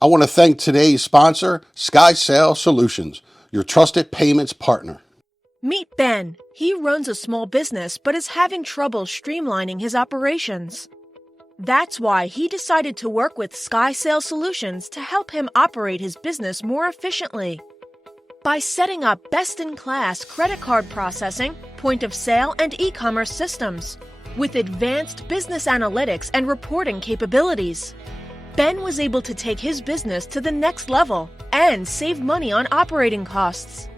I want to thank today's sponsor, SkySail Solutions, your trusted payments partner. Meet Ben. He runs a small business but is having trouble streamlining his operations. That's why he decided to work with SkySail Solutions to help him operate his business more efficiently. By setting up best-in-class credit card processing, point-of-sale, and e-commerce systems, with advanced business analytics and reporting capabilities, Ben was able to take his business to the next level and save money on operating costs.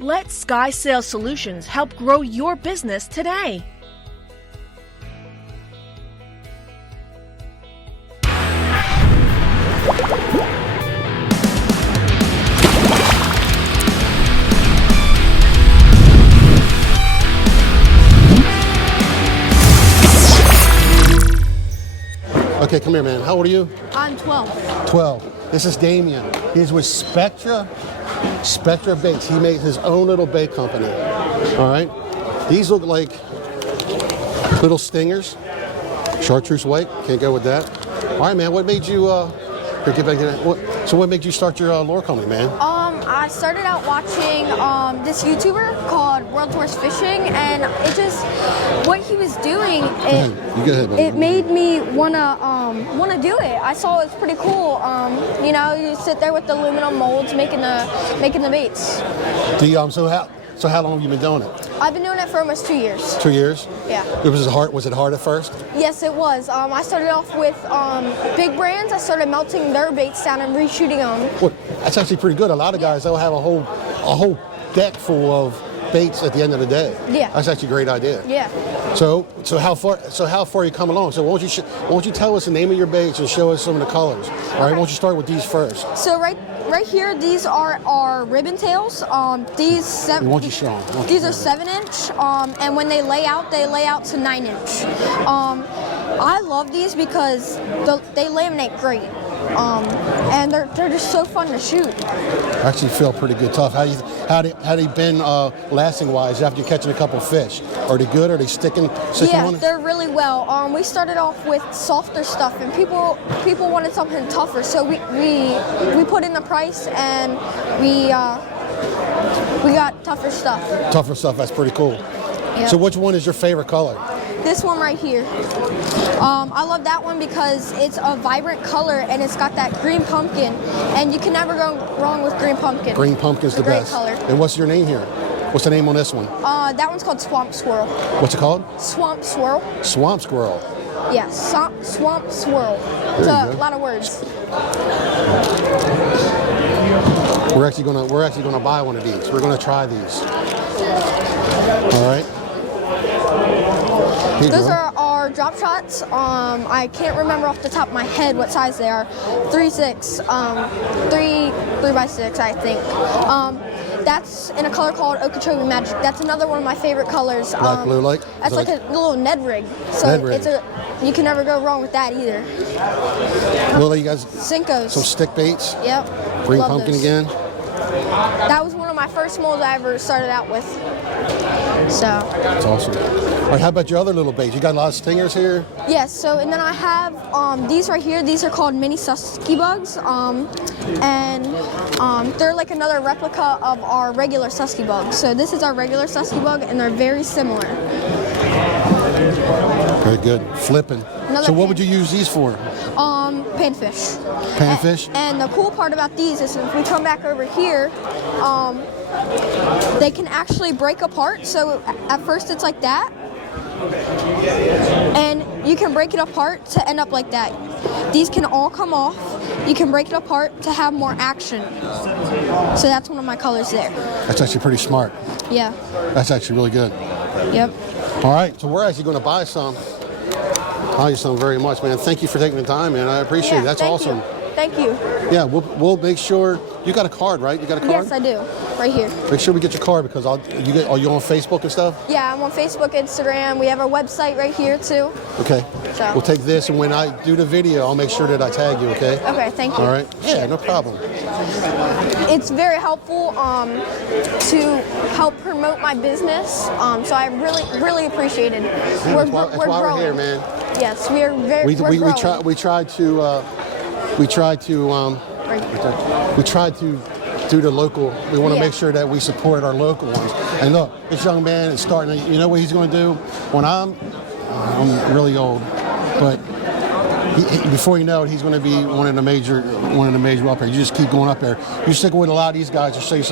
Let SkySail Solutions help grow your business today. Okay, come here, man. How old are you? I'm 12. 12. This is Damien. He's with Spectra Baits. He made his own little bait company. All right. These look like little stingers. Chartreuse white. Can't go with that. All right, man. What made you? Here, get back to that. So, what made you start your lure company, man? I started out watching this YouTuber called World's Worst Fishing, and it just what he was doing. It made me wanna do it. I saw it was pretty cool. You know, you sit there with the aluminum molds making the baits. So how long have you been doing it? I've been doing it for almost 2 years. 2 years? Yeah. Was it hard at first? Yes, it was. I started off with big brands. I started melting their baits down and reshooting them. Well, that's actually pretty good. A lot of guys, they'll have a whole deck full of baits at the end of the day. Yeah. That's actually a great idea. Yeah. So how far you come along? So why don't you tell us the name of your baits and show us some of the colors? All right. Why don't you start with these first? So right here, these are our ribbon tails. These are 7-inch, and when they lay out to 9-inch. I love these because they laminate great, and they're just so fun to shoot. I actually feel pretty good, tough. How they been lasting wise after you catching a couple fish? Are they good? Are they sticking Yeah, on it? they're really well. We started off with softer stuff, and people wanted something tougher, so we put in the price, and we got tougher stuff. Tougher stuff. That's pretty cool. Yep. So which one is your favorite color? This one right here. I love that one because it's a vibrant color and it's got that green pumpkin, and you can never go wrong with green pumpkin. Green pumpkin's the best. Great color. And what's your name here? What's the name on this one? That one's called Swamp Swirl. What's it called? Swamp Swirl. Swamp Squirrel. Yeah, Swamp Swirl. It's a lot of words. We're actually gonna buy one of these. We're gonna try these. All right. Those are our drop shots. I can't remember off the top of my head what size they are. 3/6, 3x6, I think. That's in a color called Okeechobee Magic. That's another one of my favorite colors. Black blue like? That's like a little Ned rig. So Ned rig. You can never go wrong with that either. Well, you guys. Cincos. Some stick baits. Yep. Green Love pumpkin those. again. That was one of my first molds I ever started out with. So. That's awesome. All right, how about your other little baits? You got a lot of stingers here? Yes, so and then I have these right here. These are called mini susky bugs. And they're like another replica of our regular susky bug. So this is our regular susky bug, and they're very similar. Very good. Flipping. So what would you use these for? Panfish. Panfish? And the cool part about these is if we come back over here, they can actually break apart. So at first it's like that. And you can break it apart to end up like that. These can all come off. You can break it apart to have more action. So that's one of my colors there. That's actually pretty smart. Yeah. That's actually really good. Yep. All right, so we're actually going to buy some. Value some very much, man. Thank you for taking the time, man. I appreciate it. That's awesome. You. Thank you. Yeah, we'll make sure you got a card, right? You got a card? Yes, I do. Right here. Make sure we get your card because are you on Facebook and stuff? Yeah, I'm on Facebook, Instagram. We have our website right here too. Okay. So. We'll take this, and when I do the video, I'll make sure that I tag you. Okay. Okay. Thank you. All right. Yeah, no problem. It's very helpful to help promote my business. So I really appreciate it. That's why we're here, man. Yes, we are very. We tried to We tried to do the local. We want to Yeah. make sure that we support our local ones. And look, this young man is starting. You know what he's going to do? When I'm really old, but before you know it, he's going to be one of the major up there. You just keep going up there. You stick with a lot of these guys. Just show you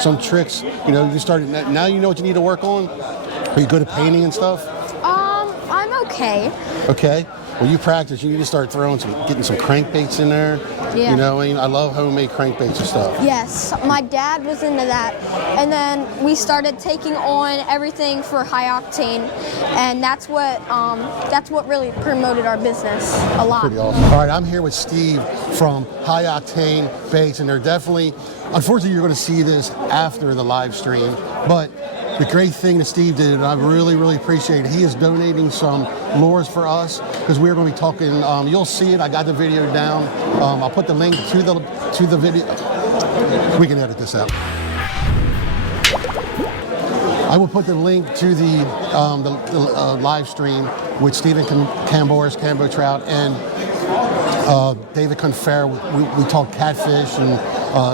some tricks. You know, you start now. You know what you need to work on. Are you good at painting and stuff? I'm okay. Okay. Well, you practice. You need to start getting some crankbaits in there. Yeah. You know, I love homemade crankbaits and stuff. Yes, my dad was into that, and then we started taking on everything for high octane, and that's what really promoted our business a lot. Pretty awesome. All right, I'm here with Steve from High Octane Baits, and they're definitely, unfortunately, you're going to see this after the live stream, but the great thing that Steve did, and I really, really appreciate it, he is donating some lures for us because we're going to be talking, you'll see it, I got the video down. I'll put the link to the video. We can edit this out. I will put the link to the live stream with Stephen Camboris, Cambo Trout, and David Confair. We talk catfish and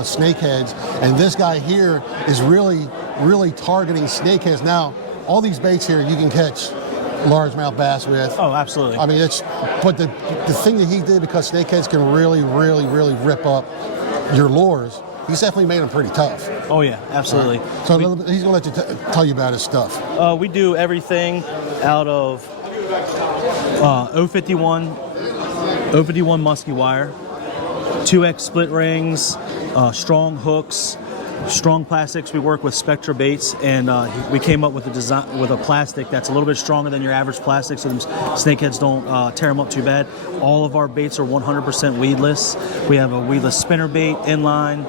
snakeheads, and this guy here is really targeting snakeheads. Now, all these baits here you can catch largemouth bass with. Oh, absolutely. I mean, but the thing that he did, because snakeheads can really rip up your lures, he's definitely made them pretty tough. Oh yeah, absolutely. So he's gonna let you tell you about his stuff. We do everything out of 051 musky wire, 2X split rings, strong hooks, strong plastics. We work with Spectra baits, and we came up with a plastic that's a little bit stronger than your average plastic, so snakeheads don't tear them up too bad. All of our baits are 100% weedless. We have a weedless spinner bait, inline,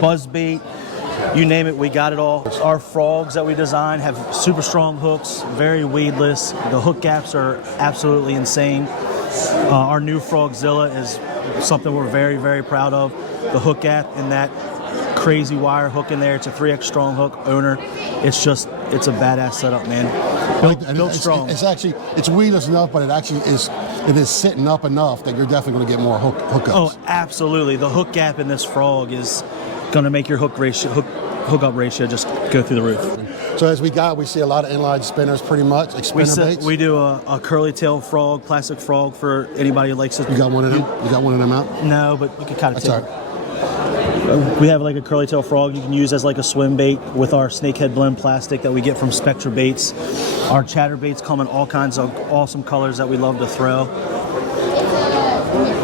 buzz bait, you name it, we got it all. Our frogs that we design have super strong hooks, very weedless. The hook gaps are absolutely insane. Our new Frogzilla is something we're very proud of. The hook gap in that crazy wire hook in there, it's a 3X strong hook owner. It's a badass setup, man. Built strong. It's weedless enough, but it is sitting up enough that you're definitely going to get more hookups. Oh, absolutely. The hook gap in this frog is going to make your hookup ratio just go through the roof. So as we see a lot of inline spinners, pretty much, like spinner baits. We do a curly tail frog, plastic frog for anybody who likes it. You got one of them? You got one of them out? No, but you can kind of That's take all right. We have like a curly tail frog you can use as like a swim bait with our snakehead blend plastic that we get from Spectra baits. Our chatter baits come in all kinds of awesome colors that we love to throw.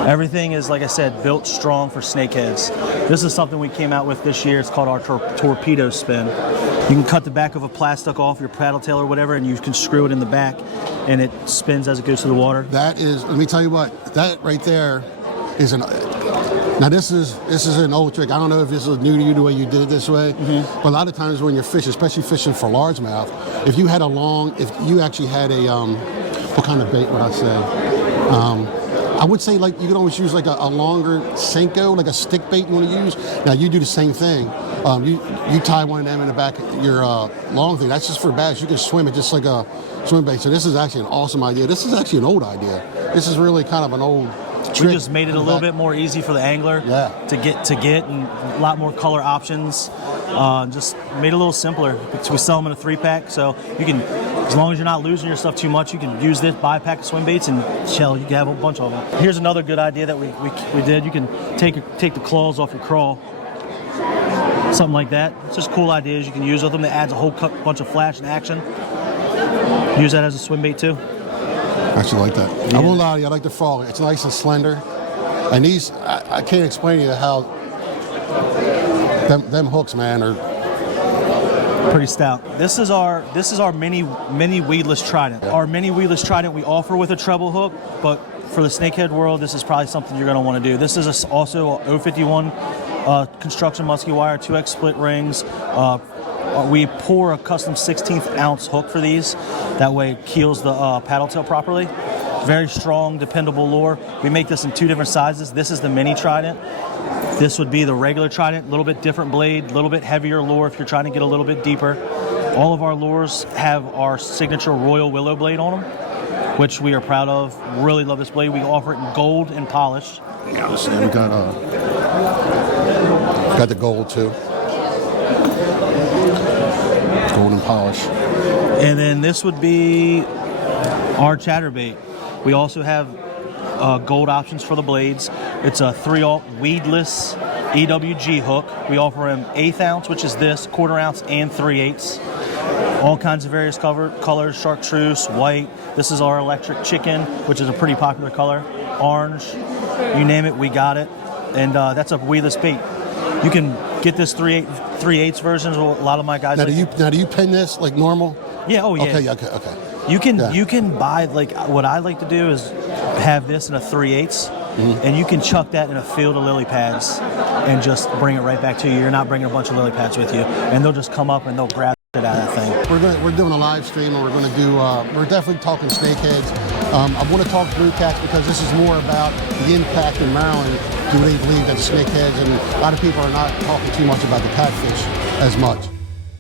Everything is, like I said, built strong for snakeheads. This is something we came out with this year. It's called our Torpedo Spin. You can cut the back of a plastic off your paddle tail or whatever, and you can screw it in the back, and it spins as it goes through the water. That is, let me tell you what, that right there is now this is an old trick. I don't know if this is new to you the way you did it this way, but a lot of times when you're fishing, especially fishing for largemouth, if you actually had a, what kind of bait would I say? I would say, like, you can always use like a longer Senko, like a stick bait you want to use. Now you do the same thing. You tie one of them in the back of your long thing. That's just for bass. You can swim it just like a swim bait. So this is actually an awesome idea. This is actually an old idea. This is really kind of an old trick. We just made it a little bit more easy for the angler to get, and a lot more color options. Just made it a little simpler. We sell them in a 3-pack, so you can, as long as you're not losing your stuff too much, you can use this, buy a pack of swim baits, and shell. You can have a bunch of them. Here's another good idea that we did. You can take the claws off your crawl, something like that. It's just cool ideas you can use with them. It adds a whole bunch of flash and action. Use that as a swim bait too. I actually like that. Yeah. I won't lie to you, I like the frog. It's nice and slender. And these, I can't explain to you how them hooks, man, are pretty stout. This is our mini weedless Trident. Our mini weedless Trident we offer with a treble hook, but for the snakehead world, this is probably something you're going to want to do. This is also a 051 construction musky wire, 2X split rings. We pour a custom 16th ounce hook for these. That way it keels the paddle tail properly. Very strong, dependable lure. We make this in 2 different sizes. This is the mini Trident. This would be the regular Trident, a little bit different blade, a little bit heavier lure if you're trying to get a little bit deeper. All of our lures have our signature Royal Willow blade on them, which we are proud of. Really love this blade. We offer it in gold and polished. Yeah, let's see. We got the gold too. Golden polish. And then this would be our chatterbait. We also have gold options for the blades. It's a 3/0 weedless EWG hook. We offer him 1/8 ounce, which is this, 1/4 ounce, and 3/8. All kinds of various colors, chartreuse, white. This is our electric chicken, which is a pretty popular color. Orange, you name it, we got it. And that's a weedless bait. You can get this 3/8 versions. A lot of my guys. Now, do you pin this like normal? Yeah. Oh, yeah. Okay. You can Yeah. you can buy, like, what I like to do is have this in a 3/8, and you can chuck that in a field of lily pads and just bring it right back to you. You're not bringing a bunch of lily pads with you, and they'll just come up and they'll grab it out of that thing. We're doing a live stream, and we're going to do. We're definitely talking snakeheads. I want to talk blue cats because this is more about the impact in Maryland. Do they believe that snakeheads, and a lot of people are not talking too much about the catfish as much.